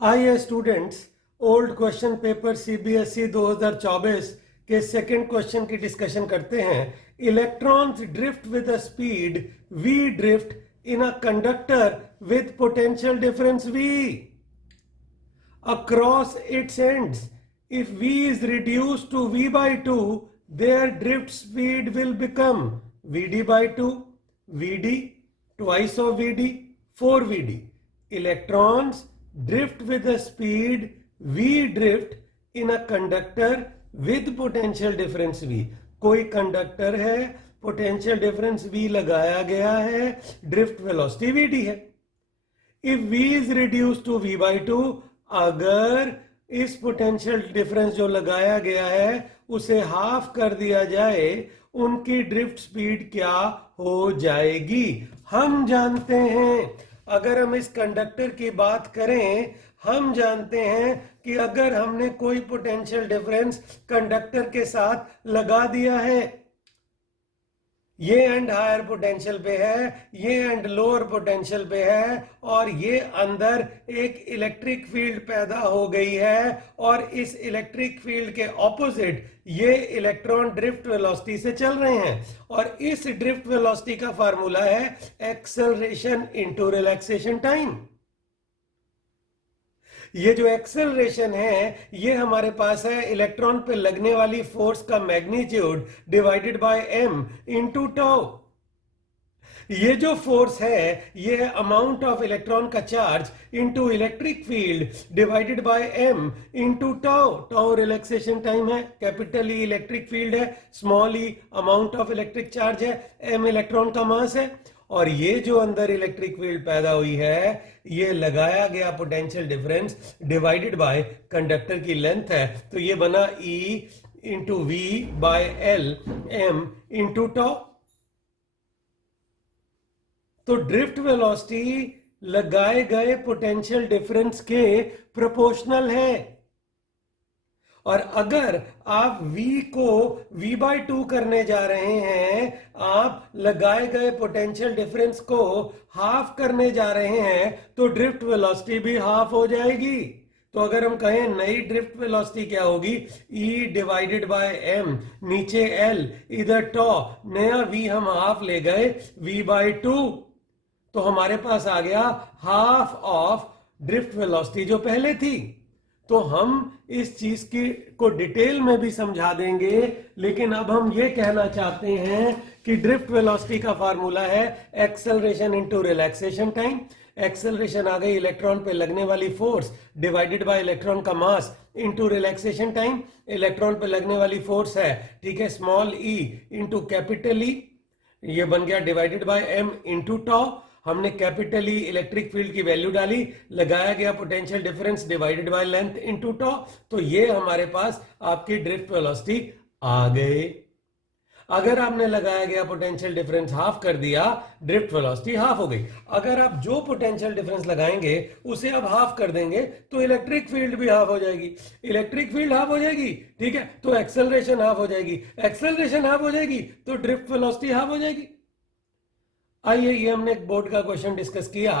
आइए students, old question paper CBSE 2024 के second question की डिस्कशन करते हैं। Electrons drift with a speed v drift in a conductor with potential difference v across its ends. If v is reduced to v by 2, their drift speed will become vd by 2, vd, twice of vd, 4vd. Electrons drift with a speed v drift in a conductor with potential difference v. कोई conductor है, potential difference v लगाया गया है, drift velocity vd है। If v is reduce to v by 2, अगर इस potential difference जो लगाया गया है उसे हाफ कर दिया जाए, उनकी ड्रिफ्ट स्पीड क्या हो जाएगी? हम जानते हैं, अगर हम इस कंडक्टर की बात करें, हम जानते हैं कि अगर हमने कोई पोटेंशियल डिफरेंस कंडक्टर के साथ लगा दिया है, ये एंड हायर पोटेंशियल पे है, ये एंड लोअर पोटेंशियल पे है, और ये अंदर एक इलेक्ट्रिक फील्ड पैदा हो गई है, और इस इलेक्ट्रिक फील्ड के ऑपोजिट ये इलेक्ट्रॉन ड्रिफ्ट वेलोसिटी से चल रहे हैं, और इस ड्रिफ्ट वेलोसिटी का फार्मूला है एक्सेलरेशन इनटू रिलैक्सेशन टाइम। ये जो एक्सेलरेशन है ये हमारे पास है इलेक्ट्रॉन पे लगने वाली फोर्स का magnitude divided by m into tau. ये जो फोर्स है ये है अमाउंट ऑफ इलेक्ट्रॉन का charge into electric field divided by m into tau. Tau relaxation time है, कैपिटल ई इलेक्ट्रिक फील्ड है, small E amount of electric charge है, m electron का मास है, और ये जो अंदर इलेक्ट्रिक फील्ड पैदा हुई है ये लगाया गया potential difference divided by conductor की लेंथ है, तो ये बना E into V by L m into tau. तो ड्रिफ्ट वेलोसिटी लगाए गए पोटेंशियल डिफरेंस के प्रोपोर्शनल है, और अगर आप v को v by 2 करने जा रहे हैं, आप लगाए गए पोटेंशियल डिफरेंस को हाफ करने जा रहे हैं, तो ड्रिफ्ट वेलोसिटी भी हाफ हो जाएगी। तो अगर हम कहें नई ड्रिफ्ट वेलोसिटी क्या होगी, E डिवाइडेड बाय m, नीचे L, इधर टॉ, नया v हम हाफ ले गए v by 2, तो हमारे पास आ गया हाफ ऑफ ड्रिफ्ट वेलोसिटी जो पहले थी। तो हम इस चीज को डिटेल में भी समझा देंगे, लेकिन अब हम ये कहना चाहते हैं कि ड्रिफ्ट वेलोसिटी का फार्मूला है acceleration into relaxation time. Acceleration आ गई इलेक्ट्रॉन पे लगने वाली फोर्स डिवाइडेड बाय इलेक्ट्रॉन का mass into relaxation time. Electron पे लगने वाली फोर्स है, ठीक है, small E into capital E, ये बन गया divided by m into tau. हमने कैपिटल ई इलेक्ट्रिक फील्ड की वैल्यू डाली, लगाया गया potential difference divided by length into tau, तो ये हमारे पास आपकी ड्रिफ्ट वेलोसिटी आ गए। अगर आपने लगाया गया पोटेंशियल डिफरेंस हाफ कर दिया, ड्रिफ्ट वेलोसिटी हाफ हो गई। अगर आप जो पोटेंशियल डिफरेंस लगाएंगे उसे आप हाफ कर देंगे तो इलेक्ट्रिक फील्ड भी हाफ हो जाएगी, इलेक्ट्रिक फील्ड हाफ हो जाएगी, ठीक है, तो एक्सेलरेशन हाफ हो जाएगी, एक्सेलरेशन हाफ हो जाएगी तो ड्रिफ्ट वेलोसिटी हाफ हो जाएगी। आइए, ये हमने एक बोर्ड का क्वेश्चन डिस्कस किया,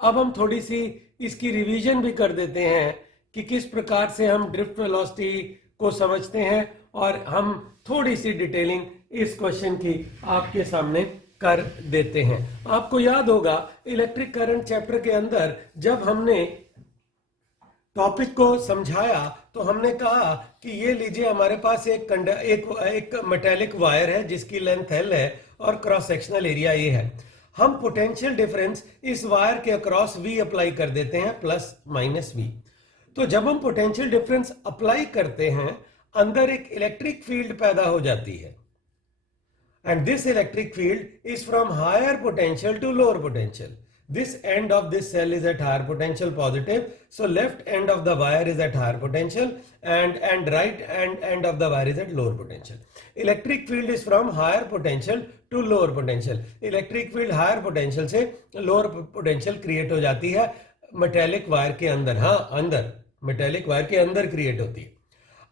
अब हम थोड़ी सी इसकी रिवीजन भी कर देते हैं कि किस प्रकार से हम ड्रिफ्ट वेलोसिटी को समझते हैं, और हम थोड़ी सी डिटेलिंग इस क्वेश्चन की आपके सामने कर देते हैं। आपको याद होगा इलेक्ट्रिक करंट चैप्टर के अंदर जब हमने टॉपिक को समझाया तो हमने कहा कि ये लीजिए हमारे पास एक मेटेलिक वायर है जिसकी लेंथ L है और क्रॉस सेक्शनल एरिया ये है। हम पोटेंशियल डिफरेंस इस वायर के अक्रॉस V अप्लाई कर देते हैं, प्लस माइनस V। तो जब हम पोटेंशियल डिफरेंस अप्लाई करते हैं, अंदर एक इलेक्ट्रिक फील्ड पैदा हो जाती है, and this electric field is from higher potential to lower potential. This end of this cell is at higher potential positive, so left end of the wire is at higher potential and right end of the wire is at lower potential. Electric field is from higher potential to lower potential. Electric field higher potential से lower potential create हो जाती है metallic wire के अंदर, हाँ अंदर, metallic wire के अंदर create होती है।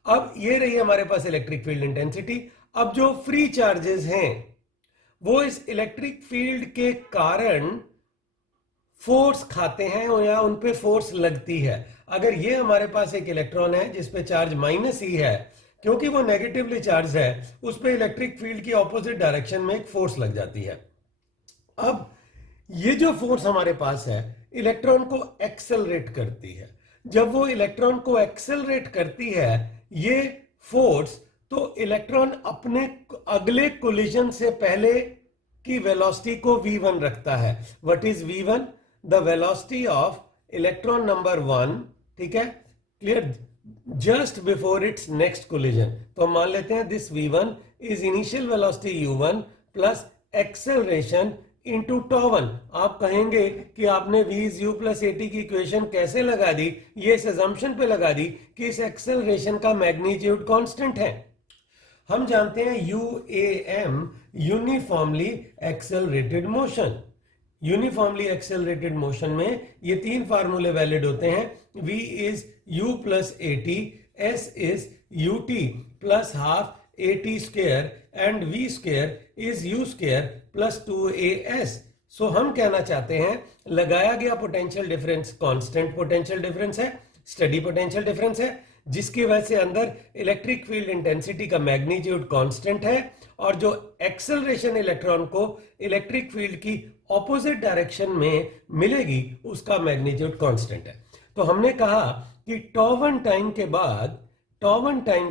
अब ये रही हमारे पास इलेक्ट्रिक फील्ड इंटेंसिटी। अब जो फ्री चार्जेस हैं वो इस इलेक्ट्रिक फील्ड के कारण फोर्स खाते हैं या उन पे फोर्स लगती है। अगर ये हमारे पास एक इलेक्ट्रॉन है जिस पे चार्ज माइनस ई है, क्योंकि वो नेगेटिवली चार्ज है, उस पे इलेक्ट्रिक फील्ड की ऑपोजिट डायरेक्शन में एक फोर्स लग जाती है। अब ये जो फोर्स हमारे पास है इलेक्ट्रॉन को एक्सेलरेट करती है। जब वो इलेक्ट्रॉन को एक्सेलरेट करती है ये फोर्स, तो इलेक्ट्रॉन अपने अगले कोलिजन से पहले की वेलोसिटी को v1 रखता है। What is v1? The velocity of electron number 1, ठीक है, clear, just before its next collision. तो हम मान लेते हैं this v1 is initial velocity u1 plus acceleration into τ1। आप कहेंगे कि आपने v is u plus at की इक्वेशन कैसे लगा दी? ये इस अजम्पशन पे लगा दी कि इस एक्सेलरेशन का मैग्नीट्यूड कांस्टेंट है। हम जानते हैं UAM uniformly accelerated motion. Uniformly accelerated motion में ये तीन फार्मूले वैलिड होते हैं। v is u plus at, s is ut plus half at square and v square is u square plus 2as। सो हम कहना चाहते हैं लगाया गया potential difference constant potential difference है, स्टडी पोटेंशियल डिफरेंस है, जिसकी वजह से अंदर इलेक्ट्रिक फील्ड इंटेंसिटी का मैग्नीट्यूड कांस्टेंट है, और जो एक्सेलरेशन इलेक्ट्रॉन को इलेक्ट्रिक फील्ड की ऑपोजिट डायरेक्शन में मिलेगी उसका मैग्नीट्यूड कांस्टेंट है। तो हमने कहा कि τ1 टाइम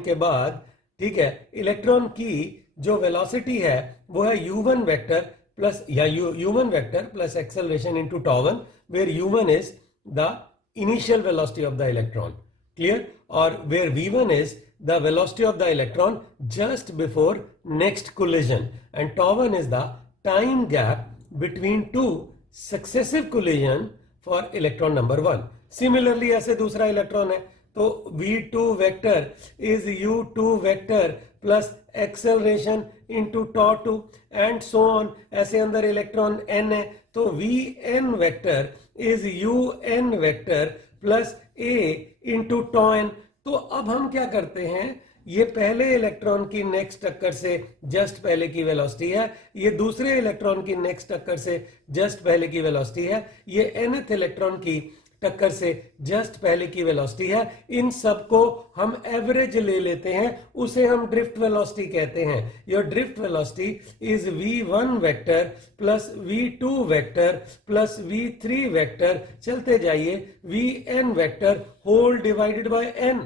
के बाद ठीक है, इलेक्ट्रॉन की जो वेलोसिटी है वो है u1 वेक्टर प्लस या u1 vector plus acceleration into τ1, where u1 is the initial velocity of the electron, clear, और where v1 is the velocity of the electron just before next collision, and τ1 is the time gap between two successive collision for electron number 1. Similarly ऐसे दूसरा electron है तो v2 vector is u2 vector plus acceleration into τ2 and so on. ऐसे अंदर electron n है तो vn vector is un vector plus a into τn। तो अब हम क्या करते हैं, ये पहले इलेक्ट्रॉन की नेक्स्ट टक्कर से जस्ट पहले की वेलोसिटी है, ये दूसरे इलेक्ट्रॉन की नेक्स्ट टक्कर से जस्ट पहले की वेलोसिटी है, ये nth इलेक्ट्रॉन की टक्कर से जस्ट पहले की वेलोसिटी है। इन सबको हम एवरेज ले लेते हैं, उसे हम ड्रिफ्ट वेलोसिटी कहते हैं। Your drift velocity is v1 vector plus v2 vector plus v3 vector, चलते जाइए, vn vector whole divided by n।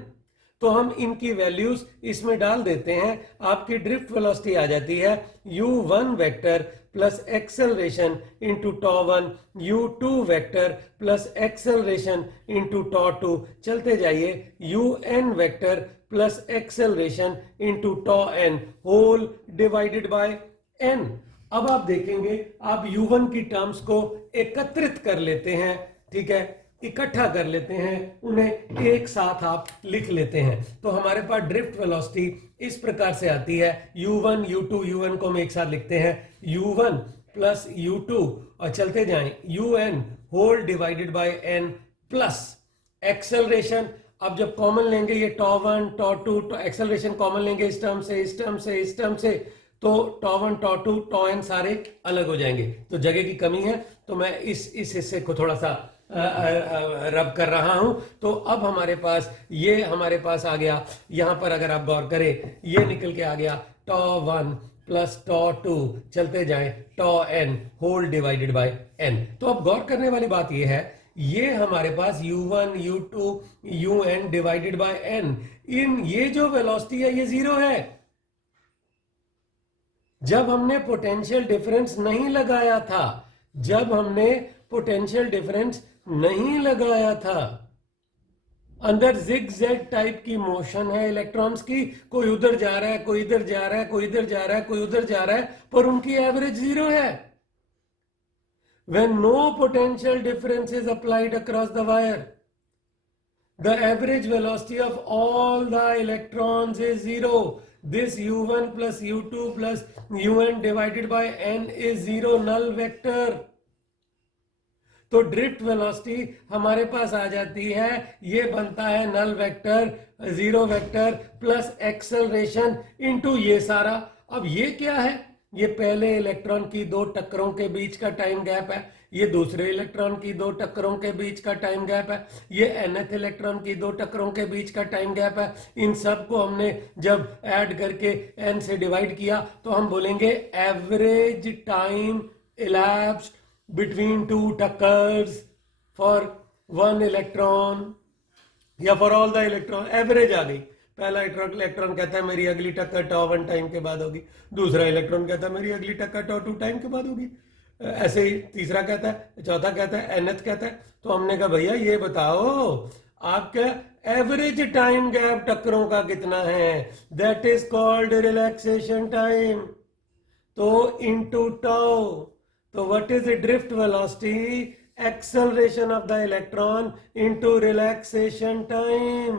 तो हम इनकी वैल्यूज इसमें डाल देते हैं, आपकी ड्रिफ्ट वेलोसिटी आ जाती है u1 vector plus acceleration into τ1, u2 vector plus acceleration into τ2, चलते जाइए, un vector plus acceleration into τn whole divided by n। अब आप देखेंगे आप u1 की टर्म्स को एकत्रित कर लेते हैं, ठीक है, इकट्ठा कर लेते हैं, उन्हें एक साथ आप लिख लेते हैं। तो हमारे पास ड्रिफ्ट वेलोसिटी इस प्रकार से आती है, u1 u2 un को हम एक साथ लिखते हैं u1 प्लस u2 और चलते जाएं un whole divided by n plus acceleration. अब जब कॉमन लेंगे ये τ1 τ2 तो एक्सेलरेशन कॉमन लेंगे इस टर्म से इस टर्म से इस टर्म से, तो τ1 τ2 τn सारे अलग हो जाएंगे। तो जगह की कमी है तो मैं इस हिस्से को थोड़ा सा रब कर रहा हूं। तो अब हमारे पास ये हमारे पास आ गया, यहां पर अगर आप गौर करें ये निकल के आ गया τ1 प्लस τ2, चलते जाएं τn whole divided by n। तो अब गौर करने वाली बात ये है, ये हमारे पास u1 u2 un divided by n, इन ये जो वेलोसिटी है ये जीरो है। जब हमने पोटेंशियल डिफरेंस नहीं लगाया था, जब हमने पोटेंशियल डिफरेंस नहीं लगाया था, अंदर जिग जैग टाइप की मोशन है इलेक्ट्रॉन्स की, कोई उधर जा रहा है कोई इधर जा रहा है कोई इधर जा रहा है कोई उधर जा रहा है, पर उनकी एवरेज जीरो है। When no potential difference is applied across the wire, the average velocity of all the electrons is zero. This u1 plus u2 plus un divided by n is zero, null vector. तो drift velocity हमारे पास आ जाती है, ये बनता है null vector zero vector plus acceleration into ये सारा। अब ये क्या है, ये पहले इलेक्ट्रॉन की दो टक्करों के बीच का टाइम गैप है, ये दूसरे इलेक्ट्रॉन की दो टक्करों के बीच का टाइम गैप है, ये nth इलेक्ट्रॉन की दो टक्करों के बीच का टाइम गैप है। इन सब को हमने जब ऐड करके n से डिवाइड किया तो हम बोलेंगे average time elapsed between two टक्कर्स फॉर वन इलेक्ट्रॉन या for all the electron. Average आ गई। पहला इलेक्ट्रॉन कहता है मेरी अगली टक्कर tau 1 टाइम के बाद होगी, दूसरा इलेक्ट्रॉन कहता है मेरी अगली टक्कर tau 2 टाइम के बाद होगी, ऐसे ही तीसरा कहता है, चौथा कहता है, nth कहता है। तो हमने कहा भैया ये बताओ आपका एवरेज टाइम गैप टक्करों का कितना है, that is called relaxation time. तो इनटू टाउ, तो what is the drift velocity, acceleration of the electron into relaxation time।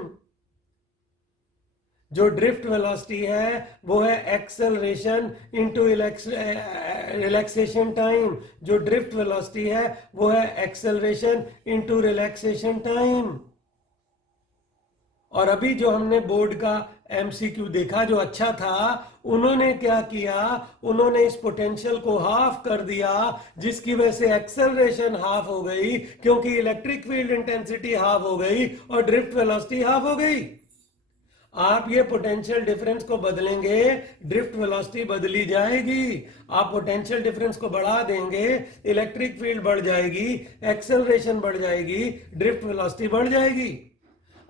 जो ड्रिफ्ट वेलोसिटी है वो है एक्सेलरेशन इनटू रिलैक्सेशन टाइम। जो ड्रिफ्ट वेलोसिटी है वो है एक्सेलरेशन इनटू रिलैक्सेशन टाइम। और अभी जो हमने बोर्ड का एमसीक्यू देखा जो अच्छा था, उन्होंने क्या किया, उन्होंने इस पोटेंशियल को हाफ कर दिया, जिसकी वजह से एक्सेलरेशन हाफ हो गई, क्योंकि इलेक्ट्रिक फील्ड इंटेंसिटी हाफ हो गई और ड्रिफ्ट वेलोसिटी हाफ हो गई। आप ये पोटेंशियल डिफरेंस को बदलेंगे, ड्रिफ्ट वेलोसिटी बदली जाएगी। आप पोटेंशियल डिफरेंस को बढ़ा देंगे, इलेक्ट्रिक फील्ड बढ़ जाएगी, एक्सेलरेशन बढ़ जाएगी, ड्रिफ्ट वेलोसिटी बढ़ जाएगी।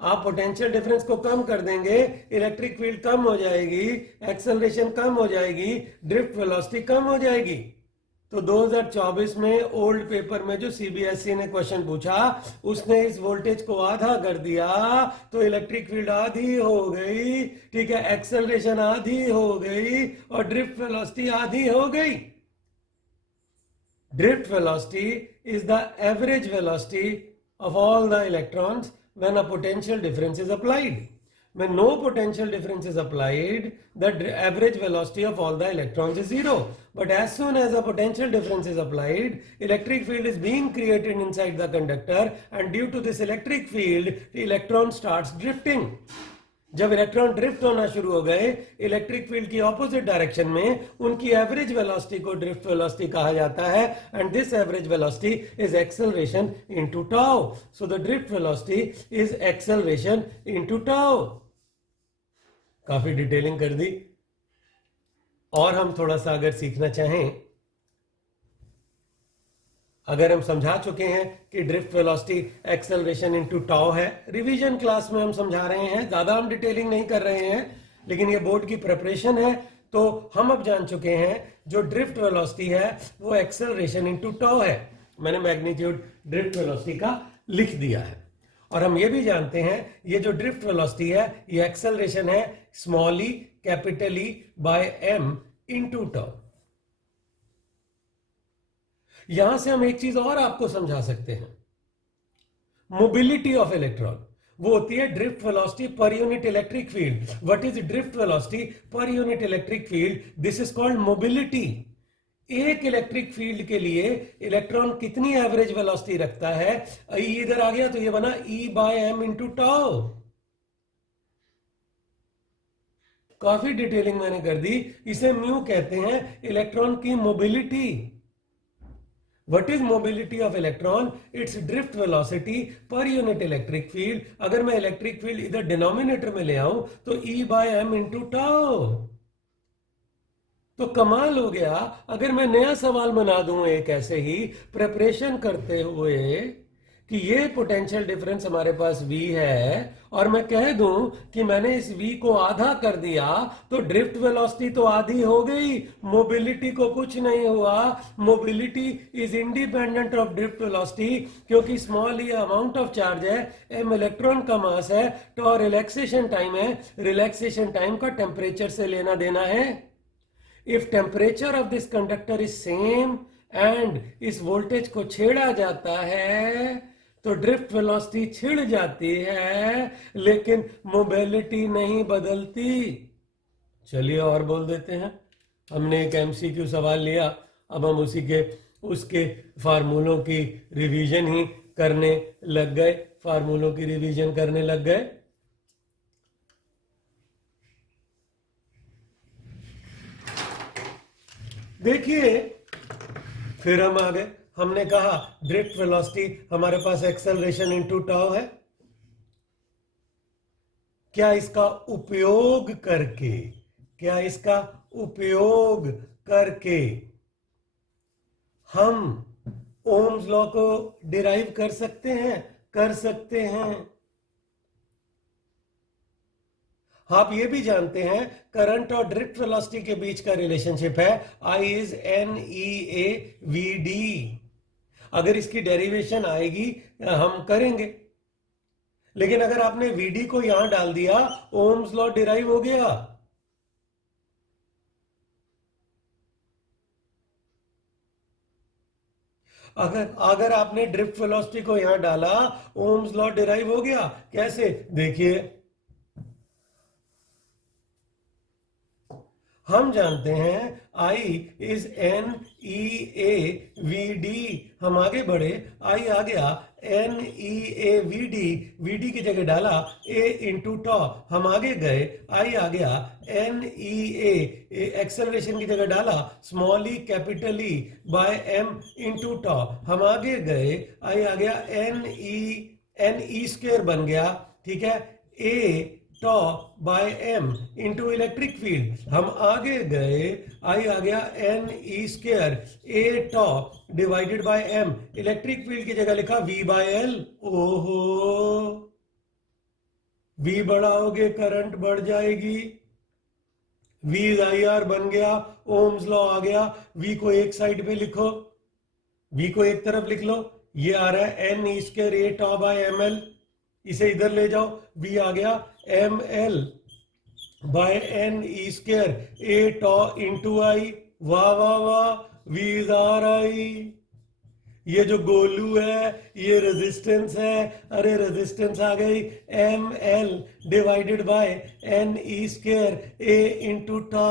आप पोटेंशियल डिफरेंस को कम कर देंगे, इलेक्ट्रिक फील्ड कम हो जाएगी, एक्सेलरेशन कम हो जाएगी, ड्रिफ्ट वेलोसिटी कम हो जाएगी। तो 2024 में ओल्ड पेपर में जो सीबीएसई ने क्वेश्चन पूछा, उसने इस वोल्टेज को आधा कर दिया, तो इलेक्ट्रिक फील्ड आधी हो गई, ठीक है, एक्सेलरेशन आधी हो गई और ड्रिफ्ट वेलोसिटी आधी हो गई। Drift velocity is the average velocity of all the electrons when a potential difference is applied. When no potential difference is applied, the average velocity of all the electrons is zero. But as soon as a potential difference is applied, electric field is being created inside the conductor, and due to this electric field, the electron starts drifting. जब electron drift होना शुरू हो गए electric field की opposite direction में, उनकी average velocity को drift velocity कहा जाता है, and this average velocity is acceleration into tau. So the drift velocity is acceleration into tau. काफी डिटेलिंग कर दी। और हम थोड़ा सा अगर सीखना चाहें, अगर हम समझा चुके हैं कि drift velocity acceleration into tau है, रिवीजन क्लास में हम समझा रहे हैं, ज्यादा हम डिटेलिंग नहीं कर रहे हैं, लेकिन ये बोर्ड की प्रिपरेशन है, तो हम अब जान चुके हैं जो ड्रिफ्ट वेलोसिटी है वो एक्सेलरेशन इनटू टाउ है। मैंने मैग्नीट्यूड ड्रिफ्ट वेलोसिटी का लिख दिया है। और हम ये भी जानते हैं ये जो ड्रिफ्ट वेलोसिटी है ये एक्सेलरेशन है small E capital E by m into tau. यहां से हम एक चीज और आपको समझा सकते हैं, मोबिलिटी ऑफ इलेक्ट्रॉन वो होती है drift velocity per unit electric field. What is drift velocity per unit electric field? This is called mobility. एक इलेक्ट्रिक फील्ड के लिए इलेक्ट्रॉन कितनी एवरेज वेलोसिटी रखता है, ई इधर आ गया तो ये बना e by M into tau. काफी डिटेलिंग मैंने कर दी। इसे म्यू कहते हैं इलेक्ट्रॉन की mobility. What is mobility of electron? Its drift velocity per unit electric field। अगर मैं इलेक्ट्रिक फील्ड इधर डिनोमिनेटर में ले आऊं तो E by m into tau. तो कमाल हो गया। अगर मैं नया सवाल बना दूं एक ऐसे ही प्रिपरेशन करते हुए कि ये पोटेंशियल डिफरेंस हमारे पास V है और मैं कह दूं कि मैंने इस V को आधा कर दिया, तो ड्रिफ्ट वेलोसिटी तो आधी हो गई, मोबिलिटी को कुछ नहीं हुआ। Mobility is independent of drift velocity, क्योंकि small E amount of charge है, m इलेक्ट्रॉन का मास है, तो रिलैक्सेशन टाइम है, रिलैक्सेशन टाइम का टेम्परेचर से लेना देना है। If temperature of this conductor is same and इस वोल्टेज को छेड़ा जाता है तो ड्रिफ्ट वेलोसिटी छिड़ जाती है, लेकिन मोबिलिटी नहीं बदलती। चलिए और बोल देते हैं। हमने एक एमसीक्यू सवाल लिया, अब हम उसके फार्मूलों की रिवीजन ही करने लग गए, फार्मूलों की रिवीजन करने लग गए। देखिए फिर हम आ गए, हमने कहा ड्रिफ्ट वेलोसिटी हमारे पास एक्सेलरेशन इनटू टाउ है। क्या इसका उपयोग करके, क्या इसका उपयोग करके हम ओम्स लॉ को डिराइव कर सकते हैं? कर सकते हैं। आप ये भी जानते हैं करंट और ड्रिफ्ट वेलोसिटी के बीच का रिलेशनशिप है I is N E A V D. अगर इसकी डेरिवेशन आएगी हम करेंगे, लेकिन अगर आपने वीडी को यहां डाल दिया ओम्स लॉ डिराइव हो गया। अगर अगर आपने ड्रिफ्ट वेलोसिटी को यहां डाला ओम्स लॉ डिराइव हो गया। कैसे? देखिए, हम जानते हैं I is N E A V d. हम आगे बढ़े, I आ गया N E A V d, v D की जगह डाला A इंटू टॉ। हम आगे गए, I आ गया एन ई ए, एक्सेलरेशन की जगह डाला small E capital E by M into tau. हम आगे गए, I आ गया एन ई स्क्वायर बन गया, ठीक है, A tau by M into electric field. हम आगे गए, आई आ गया N E square A tau divided by M, electric field की जगह लिखा वी बाय एल। ओहो, वी बढ़ाओगे करंट बढ़ जाएगी, वी आई आर बन गया, ओम्स लॉ आ गया। वी को एक साइड पे लिखो, वी को एक तरफ लिख लो, ये आ रहा है N E square A tau by M L, इसे इधर ले जाओ, वी आ गया M L by N E square A tau into I. वाह वाह वाह, वी इज आर आई। ये जो गोलू है ये रेजिस्टेंस है। अरे रेजिस्टेंस आ गई m l divided by N E square a into tau.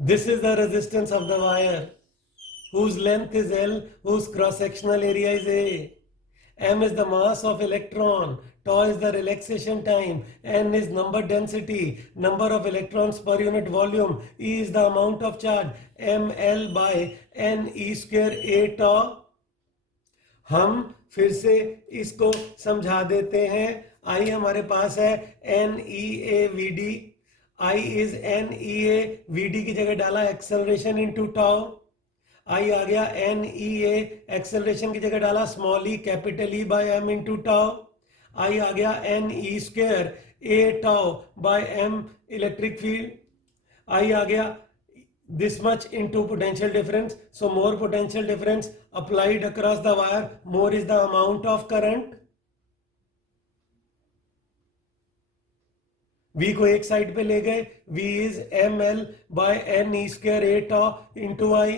This is the resistance of the wire whose length is L, whose cross-sectional area is A. M is the mass of electron, tau is the relaxation time, N is number density, number of electrons per unit volume, E is the amount of charge, ml by n e square a tau। हम फिर से इसको समझा देते हैं। I हमारे पास है N E A V D, I is N E A V D की जगह डाला एक्सेलरेशन इनटू टाउ। आई आ गया एन ई ए, एक्सेलरेशन की जगह डाला small E capital E by M into tau. I आ गया N E square A tau by M electric field. I आ गया this much into potential difference, so more potential difference applied across the wire, more is the amount of current। V को एक side पे ले गए, V is ml by n e square a tau into I।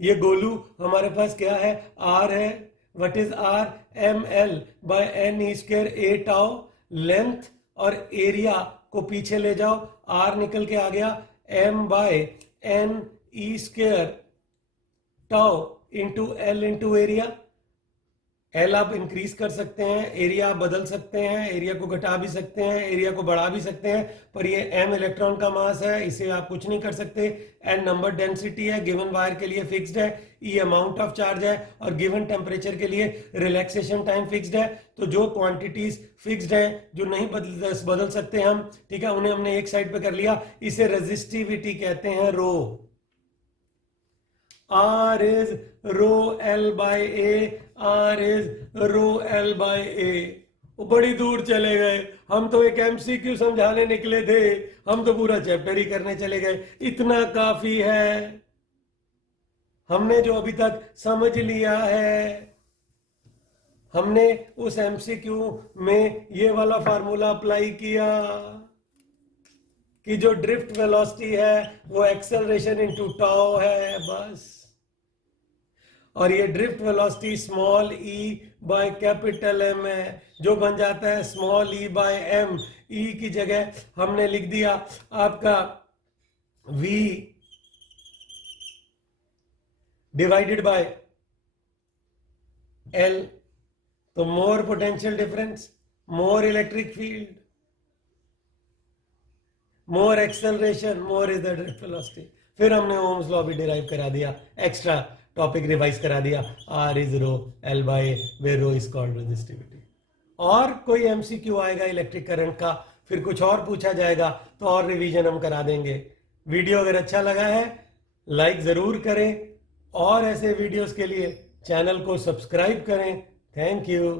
ये गोलू हमारे पास क्या है? R है। What is R? ml by n e square a tau। Length और एरिया को पीछे ले जाओ, R निकल के आ गया m by n e square tau into L into area. L आप इंक्रीज कर सकते हैं, एरिया आप बदल सकते हैं, एरिया को घटा भी सकते हैं, एरिया को बढ़ा भी सकते हैं, पर ये एम इलेक्ट्रॉन का मास है, इसे आप कुछ नहीं कर सकते। एन नंबर डेंसिटी है, गिवन वायर के लिए फिक्स्ड है, ई अमाउंट ऑफ चार्ज है, और गिवन टेम्परेचर के लिए रिलैक्सेशन टाइम फिक्स्ड है। तो जो क्वांटिटीज फिक्स्ड है, जो नहीं बदल सकते हम, ठीक है, उन्हें हमने एक साइड पे कर लिया। इसे रेजिस्टिविटी कहते हैं, रो। R is rho L by A, R is rho L by A। वो बड़ी दूर चले गए, हम तो एक एमसीक्यू समझाने निकले थे, हम तो पूरा चैप्टर ही करने चले गए। इतना काफी है, हमने जो अभी तक समझ लिया है। हमने उस एमसीक्यू में ये वाला फार्मूला अप्लाई किया कि जो ड्रिफ्ट वेलोसिटी है वो एक्सेलरेशन इनटू टाउ है, बस। और ये drift velocity small e by capital m है, जो बन जाता है small e by m. E की जगह हमने लिख दिया आपका v डिवाइडेड बाय एल। तो more potential difference, more electric field, more acceleration, more is the drift velocity. फिर हमने ओम्स लॉ भी डिराइव करा दिया, एक्स्ट्रा टॉपिक रिवाइज करा दिया, R is rho l by where rho is called resistivity. और कोई एमसीक्यू आएगा इलेक्ट्रिक करंट का, फिर कुछ और पूछा जाएगा तो और रिवीजन हम करा देंगे। वीडियो अगर अच्छा लगा है लाइक जरूर करें और ऐसे वीडियोस के लिए चैनल को सब्सक्राइब करें। Thank you.